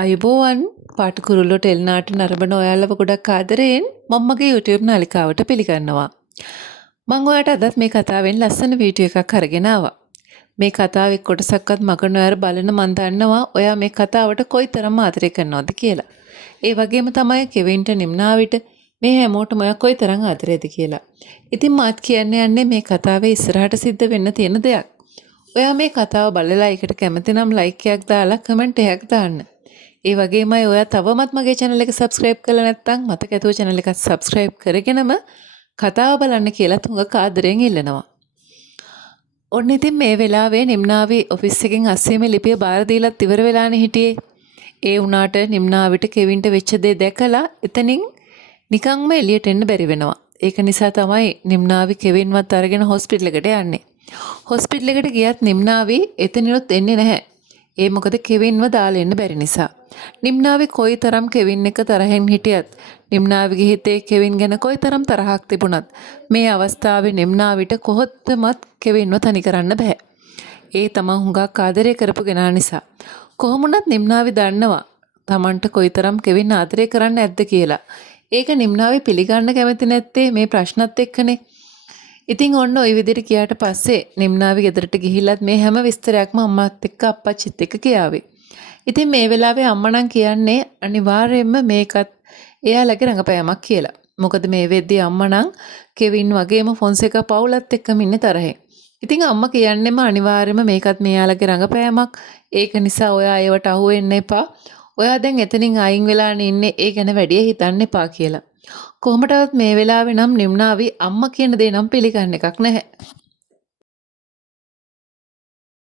අයිබෝවන් පාටකුරුල්ලෝ ටෙල්නාට නරඹන ඔයාලව ගොඩක් ආදරයෙන් මම්මගේ YouTube නාලිකාවට පිළිගන්නවා. මං ඔයාට අදත් මේ කතාවෙන් ලස්සන වීඩියෝ එකක් අරගෙන ආවා. මේ කතාවේ කොටසක්වත් මග නොඇර බලන මන් දන්නවා ඔයා මේ කතාවට කොයිතරම් ආදරය කරනවද කියලා. ඒ වගේම තමයි කෙවින්ට නිම්නාවිට මේ හැමෝටම ඔයා කොයිතරම් ආදරේද කියලා. ඉතින් මාත් කියන්න යන්නේ මේ කතාවේ ඉස්සරහට සිද්ධ වෙන්න තියෙන දෙයක්. ඔයා මේ කතාව බලලා ඒකට කැමති නම් ලයික් එකක් දාලා කමෙන්ට් එකක් දාන්න. ඒ වගේමයි ඔයා තවමත් මගේ channel එක subscribe කරලා නැත්නම් මතක ඇතුව channel එකත් subscribe කරගෙනම කතාව බලන්න කියලා තුඟ ආදරයෙන් ඉල්ලනවා. ඔන්න ඉතින් මේ වෙලාවේ නිම්නාවි ඔෆිස් එකෙන් අස්සීම ලිපිය බාර දීලත් ඉවර වෙලානේ හිටියේ. ඒ වුණාට නිම්නාවිට කෙවින්ට වෙච්ච දේ දැකලා එතනින් නිකන්ම එළියට එන්න බැරි වෙනවා. ඒක නිසා තමයි නිම්නාවි කෙවින්වත් අරගෙන හොස්පිටල් එකට යන්නේ. හොස්පිටල් එකට ගියත් නිම්නාවි එතනිනුත් එන්නේ නැහැ. ඒ මොකද කෙවින්ව දාලා එන්න බැරි නිසා. නිම්නාවි කොයිතරම් කෙවින් එක තරහෙන් හිටියත් නිම්නාවිගේ හිතේ කෙවින් ගැන කොයිතරම් තරහක් තිබුණත් මේ අවස්ථාවේ නිම්නාවිට කොහොත්මත් කෙවින්ව තනි කරන්න බෑ. ඒ තමන් හුඟක් ආදරය කරපු කෙනා නිසා. කොහොමුණත් නිම්නාවි දන්නවා තමන්ට කොයිතරම් කෙවින් ආදරය කරන්න ඇද්ද කියලා. ඒක නිම්නාවි පිළිගන්න කැමති නැත්තේ මේ ප්‍රශ්නත් එක්කනේ. ඉතින් ඔන්න ওই විදිහට කියාට පස්සේ නිම්නාවි ගෙදරට ගිහිල්ලත් මේ හැම විස්තරයක්ම අම්මාත් එක්ක අප්පච්චිත් එක්ක කියාවේ. ඉතින් මේ වෙලාවේ අම්මා නම් කියන්නේ අනිවාර්යයෙන්ම මේකත් එයාලගේ රඟපෑමක් කියලා. මොකද මේ වෙද්දී අම්මා නම් කෙවින් වගේම ෆොන්සේකා පවුලත් එක්කම ඉන්නේ තරහෙන්. ඉතින් අම්මා කියන්නේම අනිවාර්යයෙන්ම මේකත් මෙයාලගේ රඟපෑමක්. ඒක නිසා ඔයා ඒවට අහු වෙන්න එපා. ඔයා දැන් එතනින් අයින් වෙලානේ ඉන්නේ. ඒ ගැන වැඩි හිතන්න එපා කියලා. කොහොමටවත් මේ වෙලාවේ නම් නිම්නාවි අම්මා කියන දේ නම් පිළිගන්න එකක් නැහැ.